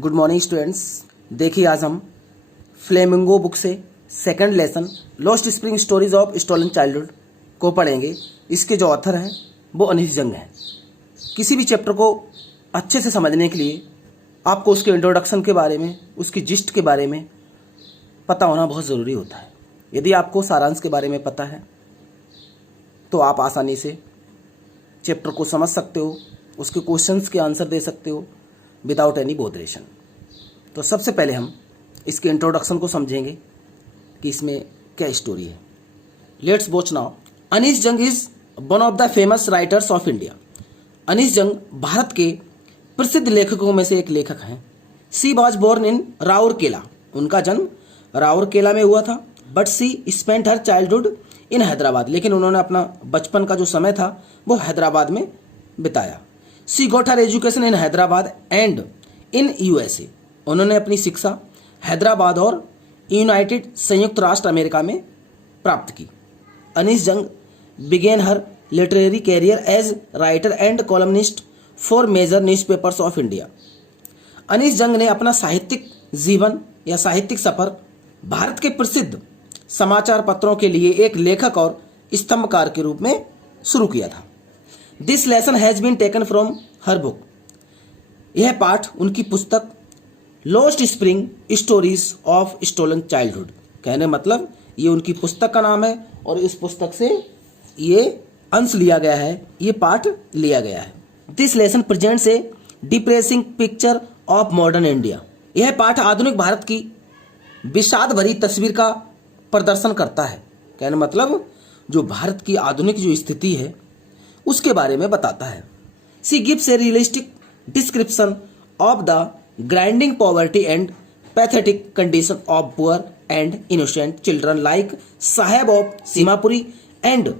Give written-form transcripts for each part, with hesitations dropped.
Good morning students. देखिए आज हम फ्लेमिंगो बुक से second lesson lost spring stories of stolen childhood को पढ़ेंगे। इसके जो ऑथर हैं वो अनीश जंग हैं। किसी भी चैप्टर को अच्छे से समझने के लिए आपको उसके इंट्रोडक्शन के बारे में, उसकी जिस्ट के बारे में पता होना बहुत ज़रूरी होता है। यदि आपको सारांश के बारे में पता है तो आप आसानी से चैप्टर को समझ सकते हो, उसके क्वेश्चंस के आंसर दे सकते हो विदाउट एनी बोदरेशन। तो सबसे पहले हम इसके इंट्रोडक्शन को समझेंगे कि इसमें क्या स्टोरी है। Let's watch now. Anees Jung is one of the famous writers of India. Anees Jung Bharat के प्रसिद्ध लेखकों में से एक लेखक हैं। She was born in Rourkela. उनका जन्म राउरकेला में हुआ था। But she spent her childhood in Hyderabad. लेकिन उन्होंने अपना बचपन का जो समय था वो हैदराबाद में बिताया। She got her education in Hyderabad and in USA. उन्होंने अपनी शिक्षा हैदराबाद और यूनाइटेड संयुक्त राष्ट्र अमेरिका में प्राप्त की। Anees Jung began her literary career as writer and columnist for major newspapers of India. Anees Jung ने अपना साहित्यिक जीवन या साहित्यिक सफर भारत के प्रसिद्ध समाचार पत्रों के लिए एक लेखक और स्तंभकार के रूप में शुरू किया था। This lesson has been taken from her book. यह पाठ उनकी पुस्तक lost spring stories of stolen childhood, कहने मतलब ये उनकी पुस्तक का नाम है और इस पुस्तक से ये अंश लिया गया है, ये पाठ लिया गया है। This lesson presents A depressing picture of modern India. यह पाठ आधुनिक भारत की विषाद भरी तस्वीर का प्रदर्शन करता है, कहने मतलब जो भारत की आधुनिक जो स्थिति है उसके बारे में बताता है। She gives a realistic description of the grinding poverty and pathetic condition of poor and innocent children like Saheb of Seemapuri and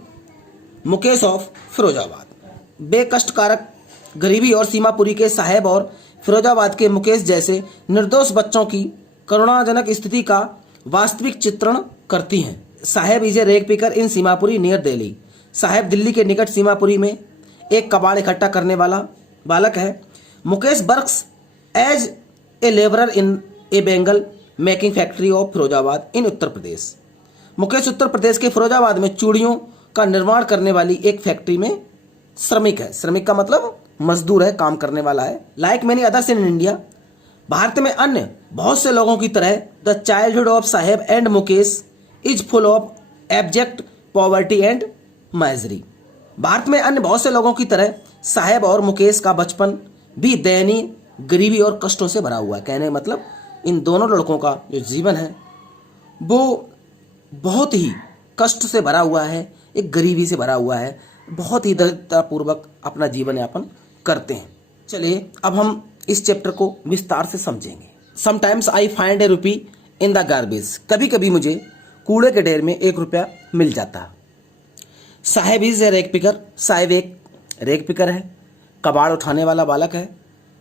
Mukesh of Firozabad. बेकष्टकारक गरीबी और सीमापुरी के साहेब और फिरोजाबाद के मुकेश जैसे निर्दोष बच्चों की करुणाजनक स्थिति का वास्तविक चित्रण करती हैं। साहेब इज ए रेग पिकर इन सीमापुरी नियर दिल्ली। साहेब दिल्ली के निकट सीमापुरी में एक कबाड़ इकट्ठा करने वाला बालक है। Mukesh works as a labourer in a bangle making factory of Firozabad in Uttar Pradesh. Mukesh Uttar Pradesh के फिरोजाबाद में चूड़ियों का निर्माण करने वाली एक फैक्ट्री में श्रमिक है। श्रमिक का मतलब मजदूर है, काम करने वाला है। Like many others in India, Bharat में अन्य बहुत से लोगों की तरह the childhood of Saheb and Mukesh is full of abject poverty and misery. Bharat में अन्य बहुत से लोगों की तरह साहेब और मुकेश का बचपन भी दयनीय गरीबी और कष्टों से भरा हुआ है। कहने मतलब इन दोनों लड़कों का जो जीवन है वो बहुत ही कष्ट से भरा हुआ है, एक गरीबी से भरा हुआ है, बहुत ही दरिद्रतापूर्वक अपना जीवन यापन करते हैं। चलिए अब हम इस चैप्टर को विस्तार से समझेंगे। Sometimes I find A rupee in the garbage. कभी कभी मुझे कूड़े के ढेर में 1 रुपया मिल जाता है। साहेब इज ए रेग पिकर। साहेब एक रेग पिकर है, कबाड़ उठाने वाला बालक है,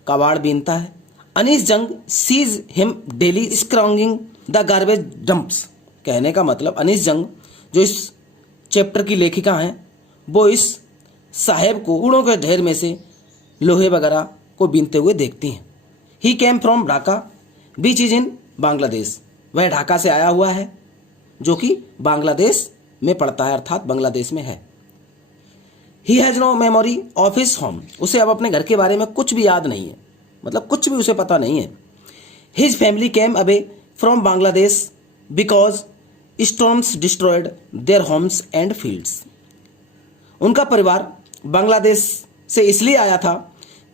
कबाड़ बीनता है। Anees Jung sees him daily scrounging the garbage dumps. कहने का मतलब अनीश जंग जो इस चैप्टर की लेखिका हैं वो इस साहेब को कूड़ों के ढेर में से लोहे वगैरह को बीनते हुए देखती हैं। He came from Dhaka which is in Bangladesh. वह ढाका से आया हुआ है जो कि बांग्लादेश में पड़ता है, अर्थात बांग्लादेश में है। He has no memory of his home. उसे अब अपने घर के बारे में कुछ भी याद नहीं है, मतलब कुछ भी उसे पता नहीं है। His family came away from Bangladesh because storms destroyed their homes and fields. उनका परिवार बांग्लादेश से इसलिए आया था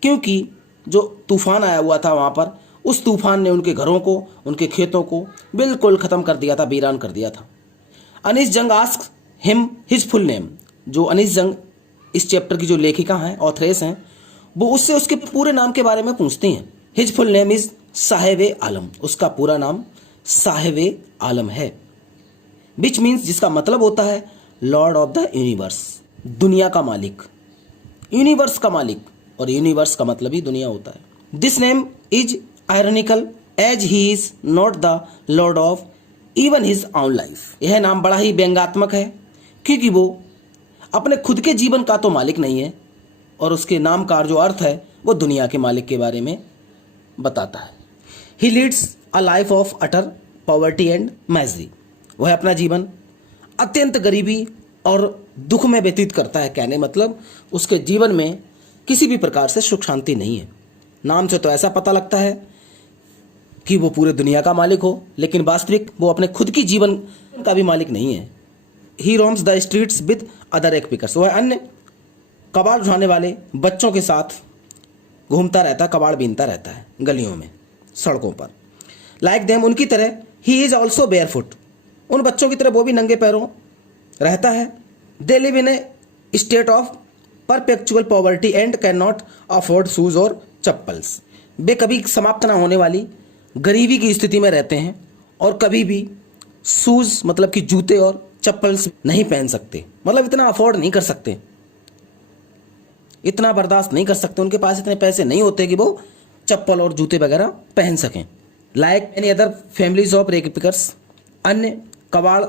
क्योंकि जो तूफान आया हुआ था वहाँ पर, उस तूफान ने उनके घरों को, उनके खेतों को बिल्कुल ख़त्म कर दिया था, वीरान कर दिया था। अनीश जंग ask him his full name. जो अनीश जंग इस चैप्टर की जो लेखिका हैं, ऑथरेस हैं, वो उससे उसके पूरे नाम के बारे में पूछती हैं। हिज फुल नेम इज साहेब आलम। उसका पूरा नाम साहेब आलम है। विच मीन्स, जिसका मतलब होता है लॉर्ड ऑफ द यूनिवर्स, दुनिया का मालिक, यूनिवर्स का मालिक, और यूनिवर्स का मतलब ही दुनिया होता है। This name is ironical as he is not the lord of even his own life. यह नाम बड़ा ही व्यंग्यात्मक है क्योंकि वो अपने खुद के जीवन का तो मालिक नहीं है और उसके नाम का जो अर्थ है वो दुनिया के मालिक के बारे में बताता है। He leads a life of utter poverty and misery. वह अपना जीवन अत्यंत गरीबी और दुख में व्यतीत करता है। कहने मतलब उसके जीवन में किसी भी प्रकार से सुख शांति नहीं है। नाम से तो ऐसा पता लगता है कि वो पूरे दुनिया का मालिक हो, लेकिन वास्तविक वो अपने खुद की जीवन का भी मालिक नहीं है। He roams the streets with other rag pickers. वह अन्य कबाड़ उठाने वाले बच्चों के साथ घूमता रहता, कबाड़ बीनता रहता है गलियों में, सड़कों पर। लाइक देम, उनकी तरह, ही इज ऑल्सो बेयरफुट। उन बच्चों की तरह वो भी नंगे पैरों रहता है। They live in A state of perpetual poverty and can not afford shoes और चप्पल्स। वे कभी समाप्त ना होने वाली गरीबी की स्थिति में रहते हैं और कभी भी शूज मतलब कि जूते और चप्पल्स नहीं पहन सकते। मतलब इतना अफोर्ड नहीं कर सकते, इतना बर्दाश्त नहीं कर सकते। उनके पास इतने पैसे नहीं होते कि वो चप्पल और जूते वगैरह पहन सकें। Like any other families of rag pickers, अन्य कबाड़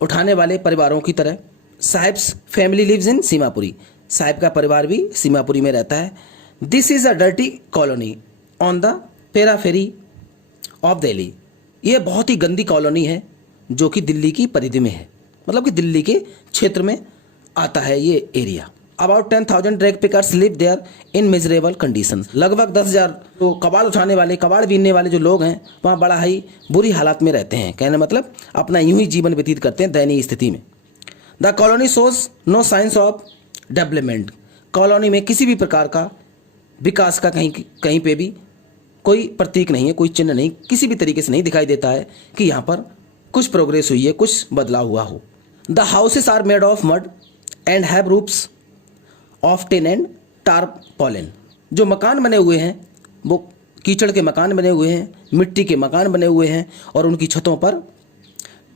उठाने वाले परिवारों की तरह, Saheb's family lives in Seemapuri. Saheb का परिवार भी सीमापुरी में रहता है। This is a dirty colony on the periphery of Delhi. ये बहुत ही गंदी कॉलोनी है जो कि दिल्ली की परिधि में है, मतलब कि दिल्ली के क्षेत्र में आता है ये area. About 10,000 rag pickers live there in miserable conditions. लगभग 10,000 जो कबाड़ उठाने वाले, कबाड़ बीनने वाले जो लोग हैं, वहाँ बड़ा ही बुरी हालात में रहते हैं। कहने मतलब अपना यूं ही जीवन व्यतीत करते हैं दयनीय स्थिति में। The colony shows no signs of development. Colony में किसी भी प्रकार का विकास का कहीं पे भी कोई प्रतीक नहीं है, कोई चिन्ह नहीं, किसी भी तरीके से नहीं दिखाई देता है कि यहाँ पर कुछ प्रोग्रेस हुई है, कुछ बदलाव हुआ हो। The houses are made of mud and have roofs of tin and tarpaulin. जो मकान बने हुए हैं वो कीचड़ के मकान बने हुए हैं, मिट्टी के मकान बने हुए हैं और उनकी छतों पर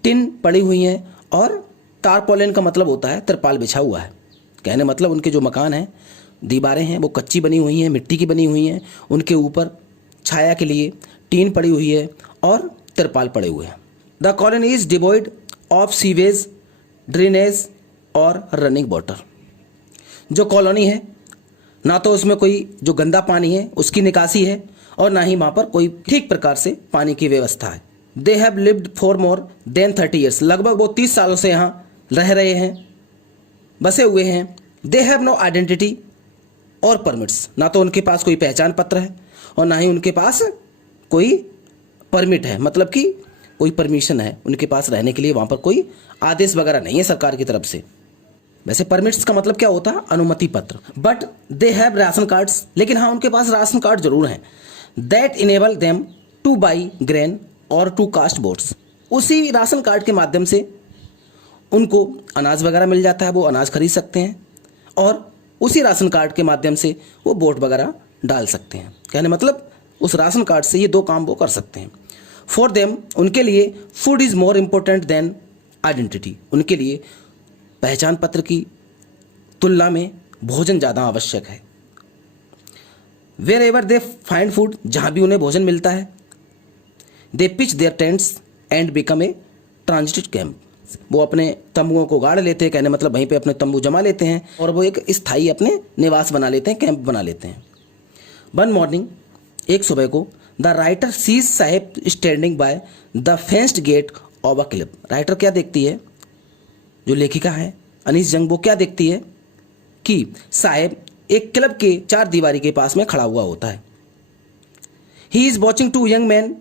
टिन पड़ी हुई हैं और टारपॉलिन का मतलब होता है तिरपाल बिछा हुआ है। कहने मतलब उनके जो मकान हैं, दीवारें हैं, वो कच्ची बनी हुई हैं, मिट्टी की बनी हुई हैं, उनके ऊपर छाया के लिए टीन पड़ी हुई है और तिरपाल पड़े हुए हैं। The colony is devoid of sewage, drainage और रनिंग वाटर। जो कॉलोनी है ना तो उसमें कोई जो गंदा पानी है उसकी निकासी है और ना ही वहाँ पर कोई ठीक प्रकार से पानी की व्यवस्था है। They have lived for more than 30 years. लगभग वो 30 सालों से यहाँ रह रहे हैं, बसे हुए हैं। दे हैव नो आइडेंटिटी और परमिट्स। ना तो उनके पास कोई पहचान पत्र है और ना ही उनके पास कोई परमिट है, मतलब कि कोई परमिशन है उनके पास रहने के लिए। वहाँ पर कोई आदेश वगैरह नहीं है सरकार की तरफ से। वैसे परमिट्स का मतलब क्या होता है? अनुमति पत्र। But they have ration cards. लेकिन हाँ, उनके पास राशन कार्ड जरूर हैं। That enable them two by grain और टू कास्ट वोट्स। उसी राशन कार्ड के माध्यम से उनको अनाज वगैरह मिल जाता है, वो अनाज खरीद सकते हैं और उसी राशन कार्ड के माध्यम से वो वोट वगैरह डाल सकते हैं। कहने मतलब उस राशन कार्ड से ये दो काम वो कर सकते हैं। फॉर देम, उनके लिए food is more important than identity. उनके लिए पहचान पत्र की तुलना में भोजन ज़्यादा आवश्यक है। Wherever they find food, जहाँ भी उन्हें भोजन मिलता है, they pitch their tents and become a transit camp. वो अपने तंबुओं को गाड़ लेते हैं, कहने मतलब वहीं पे अपने तंबू जमा लेते हैं और वो एक स्थायी अपने निवास बना लेते हैं, कैंप बना लेते हैं। वन मॉर्निंग, एक सुबह को, the writer sees Saheb standing by the fenced gate of a club. Writer क्या देखती है, जो लेखिका है अनीस जंग, वो क्या देखती है कि साहेब एक क्लब के चार दीवारी के पास में खड़ा हुआ होता है। He is watching two young man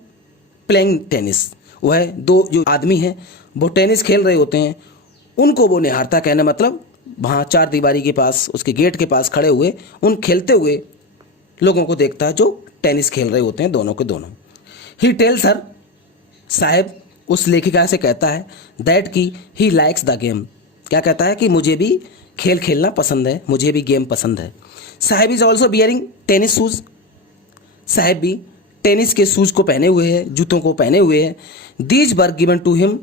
playing tennis. वह दो जो आदमी हैं वो टेनिस खेल रहे होते हैं, उनको वो निहारता। कहने मतलब वहाँ चार दीवारी के पास, उसके गेट के पास खड़े हुए उन खेलते हुए लोगों को देखता है जो टेनिस खेल रहे होते हैं, दोनों के दोनों। ही टेल्स हर, साहेब उस लेखिका से कहता है, दैट की ही लाइक्स द गेम। क्या कहता है कि मुझे भी खेल खेलना पसंद है, मुझे भी गेम पसंद है। Saheb is also wearing tennis shoes. Saheb भी टेनिस के शूज को पहने हुए हैं, जूतों को पहने हुए हैं। These were given to him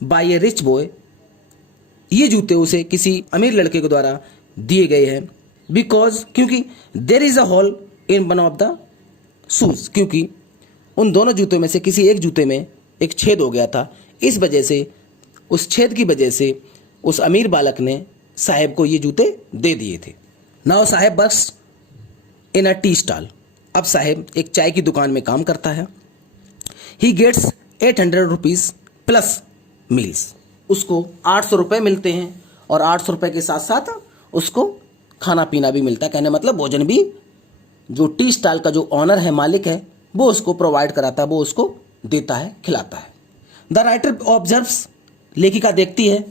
by a rich boy. ये जूते उसे किसी अमीर लड़के के द्वारा दिए गए हैं। बिकॉज, क्योंकि there is a hole in one of the shoes. क्योंकि उन दोनों जूतों में से किसी एक जूते में एक छेद हो गया था। इस वजह से, उस छेद की वजह से उस अमीर बालक ने साहेब को ये जूते दे दिए थे। Now Saheb works in a tea stall. अब साहेब एक चाय की दुकान में काम करता है। He gets 800 rupees plus meals. उसको 800 रुपये मिलते हैं और 800 रुपये के साथ साथ उसको खाना पीना भी मिलता है। कहने मतलब भोजन भी जो टी स्टॉल का जो ऑनर है, मालिक है, वो उसको प्रोवाइड कराता है, वो उसको देता है, खिलाता है। द राइटर ऑब्जर्व्स, लेखिका देखती है,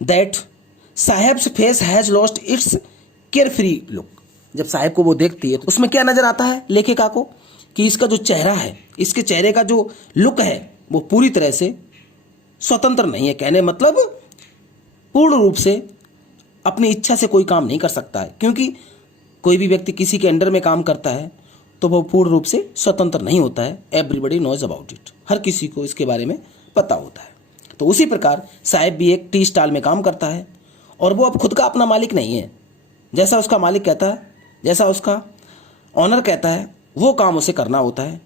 that Saheb's face has lost its care free look. जब साहेब को वो देखती है तो उसमें क्या नजर आता है लेखिका को, कि इसका जो चेहरा है, इसके चेहरे का जो लुक है वो पूरी तरह से स्वतंत्र नहीं है। कहने मतलब पूर्ण रूप से अपनी इच्छा से कोई काम नहीं कर सकता है, क्योंकि कोई भी व्यक्ति किसी के अंडर में काम करता है तो वो पूर्ण रूप से स्वतंत्र नहीं होता है। एवरीबडी नोज अबाउट इट, हर किसी को इसके बारे में पता होता है। तो उसी प्रकार साहेब भी एक टी स्टॉल में काम करता है और वो अब खुद का अपना मालिक नहीं है। जैसा उसका मालिक कहता है, जैसा उसका ऑनर कहता है, वो काम उसे करना होता है।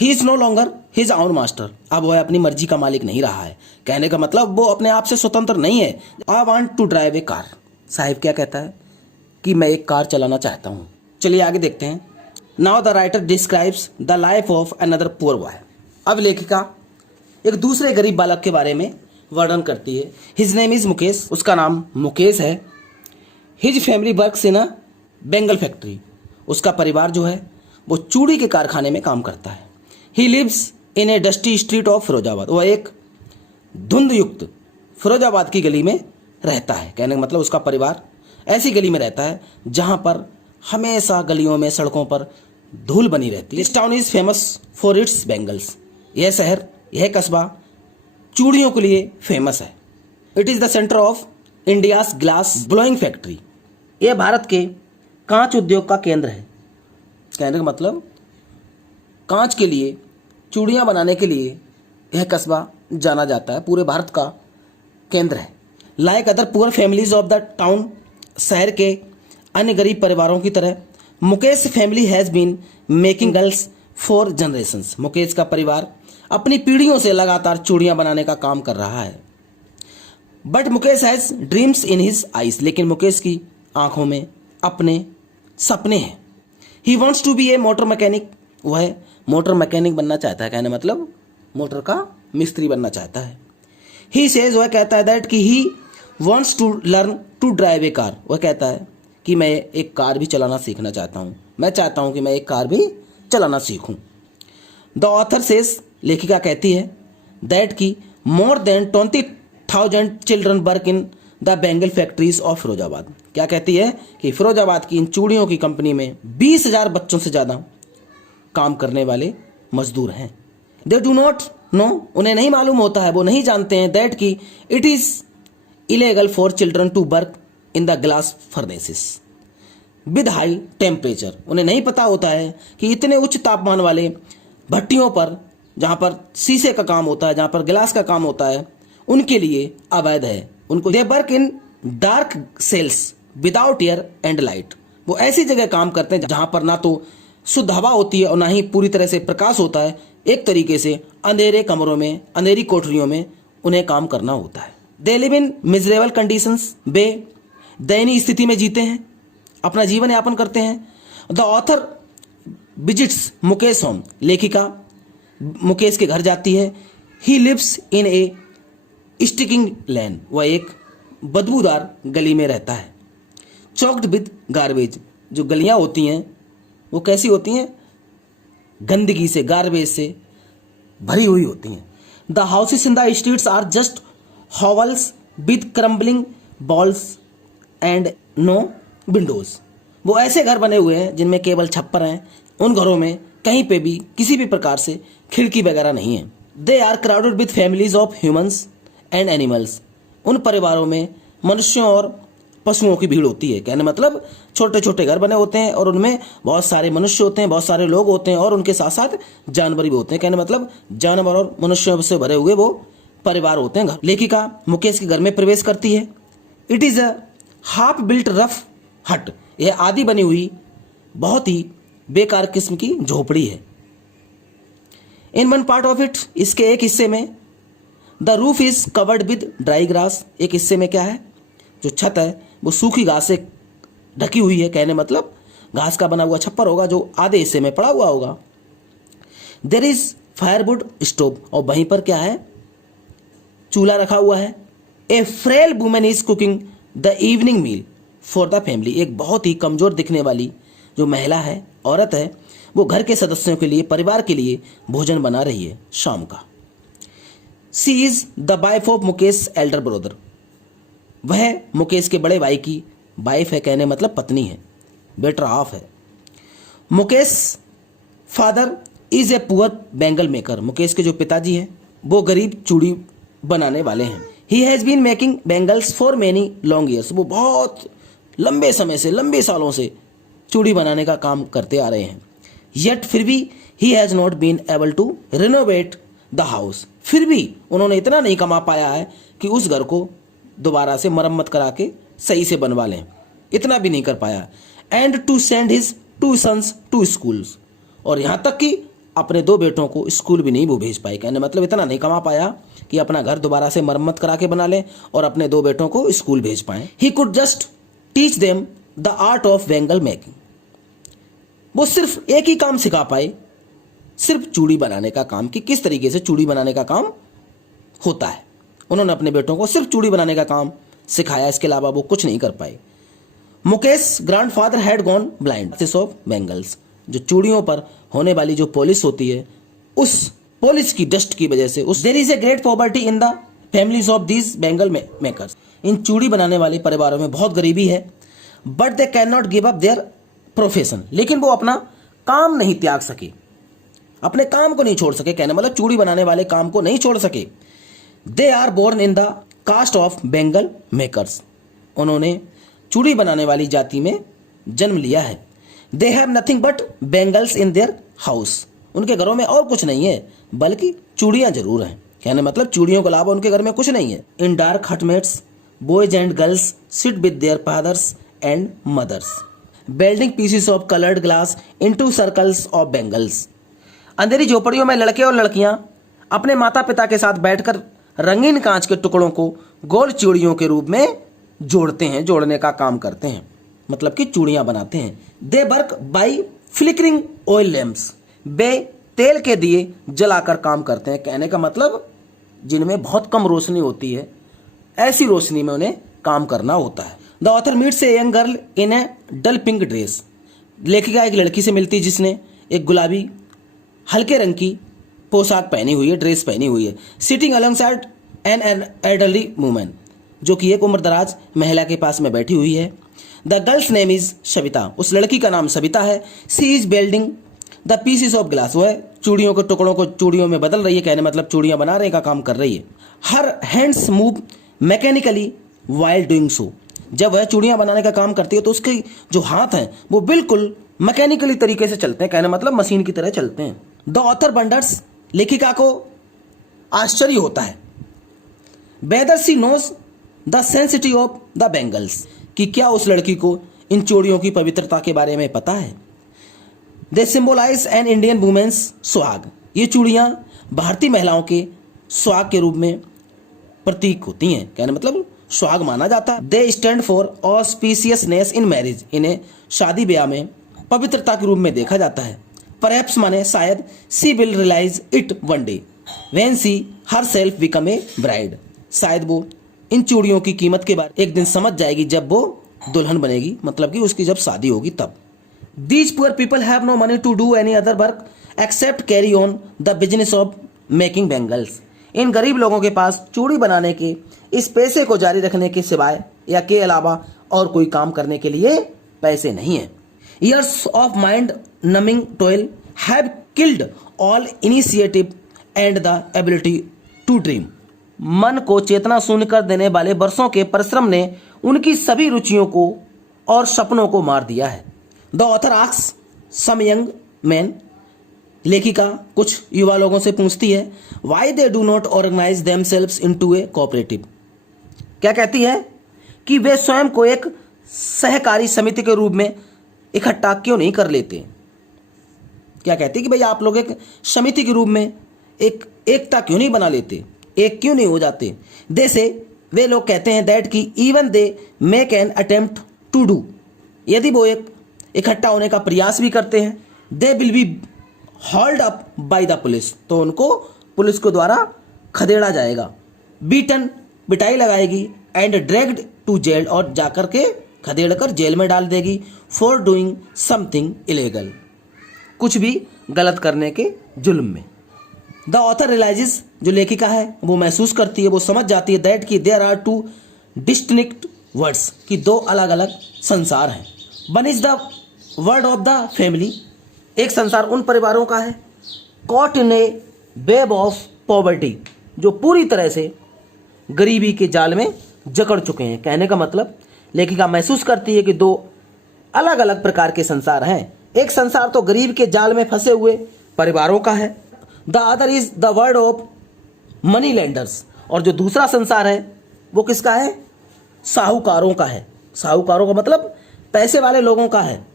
He is no longer his own master, अब वह अपनी मर्जी का मालिक नहीं रहा है। कहने का मतलब वो अपने आप से स्वतंत्र नहीं है। I want to drive a car, Sahib क्या कहता है कि मैं एक कार चलाना चाहता हूँ। चलिए आगे देखते हैं। Now the writer describes the life of another poor boy. अब लेखिका एक दूसरे गरीब बालक के बारे में वर्णन करती है। हिज नेम इज मुकेश, उसका नाम मुकेश है। His family works in a Bengal factory, उसका परिवार जो है वो चूड़ी के कारखाने में काम करता है। He lives in a dusty street of Firozabad, वह एक धुंध युक्त फिरोजाबाद की गली में रहता है। कहने का मतलब उसका परिवार ऐसी गली में रहता है जहां पर हमेशा गलियों में, सड़कों पर धूल बनी रहती है। This town is famous for its bangles, यह शहर, यह कस्बा चूड़ियों के लिए फेमस है। It is the centre of India's glass blowing factory, यह भारत के कांच उद्योग का केंद्र है। कहने का मतलब कांच के लिए, चूड़ियां बनाने के लिए यह कस्बा जाना जाता है, पूरे भारत का केंद्र है। Like other poor families of the town, शहर के अन्य गरीब परिवारों की तरह Mukesh family has been making girls for generations, Mukesh का परिवार अपनी पीढ़ियों से लगातार चूड़ियां बनाने का काम कर रहा है। But Mukesh has dreams in his eyes, लेकिन मुकेश की आंखों में अपने सपने हैं। He wants to be a motor mechanic, वह मोटर मैकेनिक बनना चाहता है। कहने मतलब मोटर का मिस्त्री बनना चाहता है। ही सेज, वह कहता है दैट कि he wants to learn to drive a car, वह कहता है कि मैं एक कार भी चलाना सीखना चाहता हूँ, मैं चाहता हूँ कि मैं एक कार भी चलाना सीखूँ। द ऑथर सेज, लेखिका कहती है दैट कि more than 20,000 children work in the Bengal factories of Firozabad, क्या कहती है कि फिरोजाबाद की इन चूड़ियों की कंपनी में 20,000 बच्चों से ज़्यादा काम करने वाले मजदूर हैं। दे डू नॉट नो, उन्हें नहीं मालूम होता है, वो नहीं जानते हैं दैट कि it is illegal for children to work in the glass furnaces with high temperature, उन्हें नहीं पता होता है कि इतने उच्च तापमान वाले भट्टियों पर, जहाँ पर शीशे का काम होता है, जहाँ पर गिलास का काम होता है, उनके लिए अवैध है। उनको they work in dark cells without air and light, वो ऐसी जगह काम करते हैं जहाँ पर ना तो शुद्ध हवा होती है और ना ही पूरी तरह से प्रकाश होता है। एक तरीके से अंधेरे कमरों में, अंधेरी कोठरियों में उन्हें काम करना होता है। They live in miserable conditions, वे दयनीय स्थिति में जीते हैं, अपना जीवन यापन करते हैं। The author visits Mukesh home, लेखिका मुकेश के घर जाती है। He lives in A sticking लैन, वह एक बदबूदार गली में रहता है। चॉक्ड विद गार्बेज, जो गलियां होती हैं वो कैसी होती हैं, गंदगी से, गार्बेज से भरी हुई होती हैं। The houses in the streets are just hovels with crumbling walls and no windows, वो ऐसे घर बने हुए हैं जिनमें केवल छप्पर हैं, उन घरों में कहीं पे भी किसी भी प्रकार से खिड़की वगैरह नहीं है। They are crowded with families of humans and animals, उन परिवारों में मनुष्यों और पशुओं की भीड़ होती है। कहने मतलब छोटे छोटे घर बने होते हैं और उनमें बहुत सारे मनुष्य होते हैं, बहुत सारे लोग होते हैं और उनके साथ साथ जानवर भी होते हैं। कहने मतलब जानवर और मनुष्यों से भरे हुए वो परिवार होते हैं घर। लेखिका मुकेश के घर में प्रवेश करती है। It is a half built rough हट, यह आधी बनी हुई बहुत ही बेकार किस्म की झोपड़ी है। In one part of it, इसके एक हिस्से में the roof is covered with dry grass, एक हिस्से में क्या है, जो छत है वो सूखी घास से ढकी हुई है। कहने मतलब घास का बना हुआ छप्पर होगा जो आधे हिस्से में पड़ा हुआ होगा। देयर इज फायरवुड स्टोव, और वहीं पर क्या है, चूल्हा रखा हुआ है। A frail woman is cooking the evening meal for the family, एक बहुत ही कमजोर दिखने वाली जो महिला है, औरत है, वो घर के सदस्यों के लिए, परिवार के लिए भोजन बना रही है शाम का। She is the wife of Mukesh elder brother, वह मुकेश के बड़े भाई की वाइफ है, कहने मतलब पत्नी है, बेटर हाफ है। Mukesh father is a poor bangle maker, Mukesh के जो पिताजी हैं वो गरीब चूड़ी बनाने वाले हैं। He has been making bangles for many long years, वो बहुत लंबे समय से, लंबे सालों से चूड़ी बनाने का काम करते आ रहे हैं। येट फिर भी he has not been able to renovate the house, फिर भी उन्होंने इतना नहीं कमा पाया है कि उस घर को दोबारा से मरम्मत करा के सही से बनवा लें, इतना भी नहीं कर पाया। And to send his 2 sons to schools, और यहाँ तक कि अपने 2 बेटों को स्कूल भी नहीं वो भेज पाए, कहने मतलब इतना नहीं कमा पाया कि अपना घर दोबारा से मरम्मत करा के बना लें और अपने 2 बेटों को स्कूल भेज पाए। He could just teach them the art of bangle making, वो सिर्फ एक ही काम सिखा पाए, सिर्फ चूड़ी बनाने का काम, कि किस तरीके से चूड़ी बनाने का काम होता है। उन्होंने अपने बेटों को सिर्फ चूड़ी बनाने का काम सिखाया, इसके अलावा वो कुछ नहीं कर पाए। Mukesh grandfather had gone blind of bangles, जो चूड़ियों पर होने वाली जो पॉलिश होती है, उस पॉलिश की डस्ट की वजह से there is a great poverty in the families of these bangle makers, इन चूड़ी बनाने वाले परिवारों में बहुत गरीबी है। But they can not give up their profession, लेकिन वो अपना काम नहीं त्याग सके, अपने काम को नहीं छोड़ सके, कहने मतलब चूड़ी बनाने वाले काम को नहीं छोड़ सके। They are born in the caste of bangle makers, उन्होंने चूड़ी बनाने वाली जाति में जन्म लिया है। They have nothing but bangles in their house, उनके घरों में और कुछ नहीं है बल्कि चूड़ियां जरूर हैं, कहने मतलब चूड़ियों के अलावा उनके घर में कुछ नहीं है। In dark hutments boys and girls sit with their fathers and mothers, welding pieces of coloured glass into circles of bangles, अंधेरी झोपड़ियों में लड़के और लड़कियां अपने माता पिता के साथ बैठकर रंगीन कांच के टुकड़ों को गोल चूड़ियों के रूप में जोड़ते हैं, जोड़ने का काम करते हैं, मतलब कि चूड़ियां बनाते हैं। They work by flickering oil lamps, वे तेल के दिए जलाकर काम करते हैं, कहने का मतलब जिनमें बहुत कम रोशनी होती है, ऐसी रोशनी में उन्हें काम करना होता है। The author meets a young girl in a dull pink dress, लेखिका एक लड़की से मिलती है जिसने एक गुलाबी हल्के रंग की पोशाक पहनी हुई है, ड्रेस पहनी हुई है। Sitting alongside an elderly woman, जो कि एक उम्रदराज महिला के पास में बैठी हुई है। The girl's name is Savita, उस लड़की का नाम सविता है। She is welding the pieces of glass, वह चूड़ियों के टुकड़ों को चूड़ियों में बदल रही है, कहने मतलब चूड़ियां बनाने का काम कर रही है। Her hands move mechanically while doing so, जब वह चूड़ियां बनाने का काम करती है तो उसके जो हाथ हैं वो बिल्कुल मैकेनिकली तरीके से चलते हैं, कहने मतलब मशीन की तरह चलते हैं। द ऑथर वंडर्स, लेखिका को आश्चर्य होता है, whether she knows the sensitive of the bangles, कि क्या उस लड़की को इन चूड़ियों की पवित्रता के बारे में पता है। दे सिंबलाइज एन इंडियन वुमेन्स सुहाग, ये चूड़ियां भारतीय महिलाओं के सुहाग के रूप में प्रतीक होती हैं, कहने मतलब सुहाग माना जाता है। They stand for auspiciousness in marriage, इन्हें शादी ब्याह में पवित्रता के रूप में देखा जाता है। परहैप्स माने शायद, she will realise it one day when she herself become a bride, शायद वो इन चूड़ियों की कीमत के बारे एक दिन समझ जाएगी जब वो दुल्हन बनेगी, मतलब कि उसकी जब शादी होगी तब। These poor people have no money to do any other work except carry on the business of making bangles, इन गरीब लोगों के पास चूड़ी बनाने के इस पैसे को जारी रखने के सिवाय या के अलावा और कोई काम करने के लिए पैसे नहीं है। Years of mind numbing toil have killed all initiative and the ability to dream, मन को चेतना शून्य कर देने वाले वर्षों के परिश्रम ने उनकी सभी रुचियों को और सपनों को मार दिया है। The author asks some young man, लेखिका कुछ युवा लोगों से पूछती है, why they do not organise themselves into a cooperative, क्या कहती है कि वे स्वयं को एक सहकारी समिति के रूप में इकट्ठा क्यों नहीं कर लेते। क्या कहती है कि भाई आप लोग एक समिति के रूप में एक एकता क्यों नहीं बना लेते, एक क्यों नहीं हो जाते। दे से वे लोग कहते हैं दैट कि even they make an attempt to do, यदि वो एक इकट्ठा होने का प्रयास भी करते हैं, they will be hold up by the police, तो उनको पुलिस को द्वारा खदेड़ा जाएगा। बीटन, पिटाई लगाएगी। एंड ड्रैग्ड टू जेल, और जाकर के खदेड़ कर जेल में डाल देगी। फॉर डूइंग समथिंग इलीगल, कुछ भी गलत करने के जुल्म में। द ऑथर रियलाइजेस, जो लेखिका है वो महसूस करती है, वो समझ जाती है दैट कि there are two distinct worlds, कि दो अलग अलग संसार हैं। One is the world of the family, एक संसार उन परिवारों का है caught in a web of poverty, जो पूरी तरह से गरीबी के जाल में जकड़ चुके हैं। कहने का मतलब लेखिका महसूस करती है कि दो अलग अलग प्रकार के संसार हैं। एक संसार तो गरीब के जाल में फंसे हुए परिवारों का है, the other is the world of money lenders, और जो दूसरा संसार है वो किसका है? साहूकारों का है। साहूकारों का मतलब पैसे वाले लोगों का है।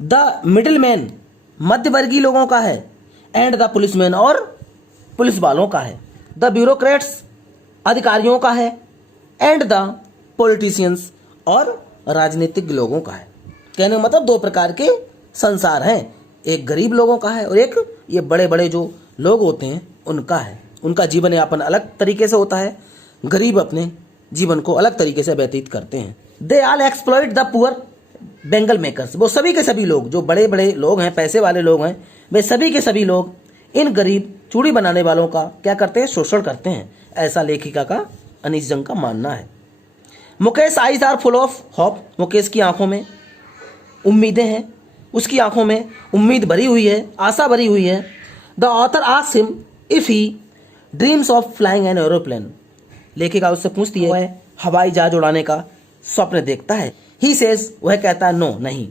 द मिडिल मैन, मध्यवर्गीय लोगों का है। एंड द पुलिसमैन, और पुलिस वालों का है। द ब्यूरोक्रेट्स, अधिकारियों का है। एंड द पॉलिटिशियंस, और राजनीतिक लोगों का है। कहने का मतलब दो प्रकार के संसार हैं, एक गरीब लोगों का है और एक ये बड़े बड़े जो लोग होते हैं उनका है। उनका जीवन यापन अलग तरीके से होता है, गरीब अपने जीवन को अलग तरीके से व्यतीत करते हैं। They all exploit the poor Bengal makers, वो सभी के सभी लोग जो बड़े बड़े लोग हैं, पैसे वाले लोग हैं, वे सभी के सभी लोग इन गरीब चूड़ी बनाने वालों का क्या करते हैं? शोषण करते हैं। ऐसा लेखिका का अनीस जंग का मानना है। Mukesh eyes are full of hope, Mukesh की आंखों में उम्मीदें हैं, उसकी आंखों में उम्मीद भरी हुई है, आशा भरी हुई है। The author asks him if he dreams of flying an aeroplane, लेखिका उससे पूछती है वह हवाई जहाज उड़ाने का स्वप्न देखता है। ही सेज, वह कहता है नो, नहीं।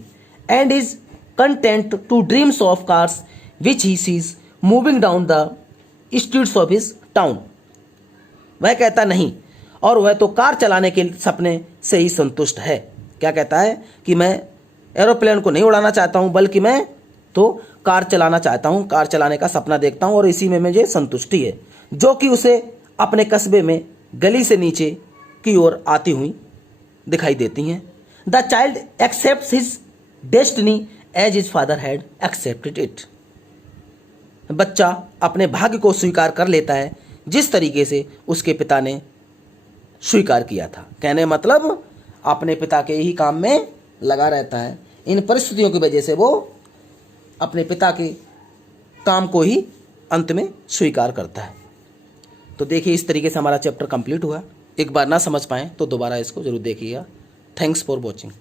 And is content to dreams of cars which he sees moving down the streets of his town, वह कहता नहीं, और वह तो कार चलाने के सपने से ही संतुष्ट है। क्या कहता है कि मैं एरोप्लेन को नहीं उड़ाना चाहता हूं, बल्कि मैं तो कार चलाना चाहता हूं, कार चलाने का सपना देखता हूं, और इसी में मुझे संतुष्टि है, जो कि उसे अपने कस्बे में गली से नीचे की ओर आती हुई दिखाई देती हैं। The child accepts his destiny as his father had accepted it, बच्चा अपने भाग्य को स्वीकार कर लेता है जिस तरीके से उसके पिता ने स्वीकार किया था। कहने मतलब अपने पिता के ही काम में लगा रहता है, इन परिस्थितियों की वजह से वो अपने पिता के काम को ही अंत में स्वीकार करता है। तो देखिए इस तरीके से हमारा चैप्टर कंप्लीट हुआ। एक बार ना समझ पाएँ तो दोबारा इसको जरूर देखिएगा। Thanks for watching.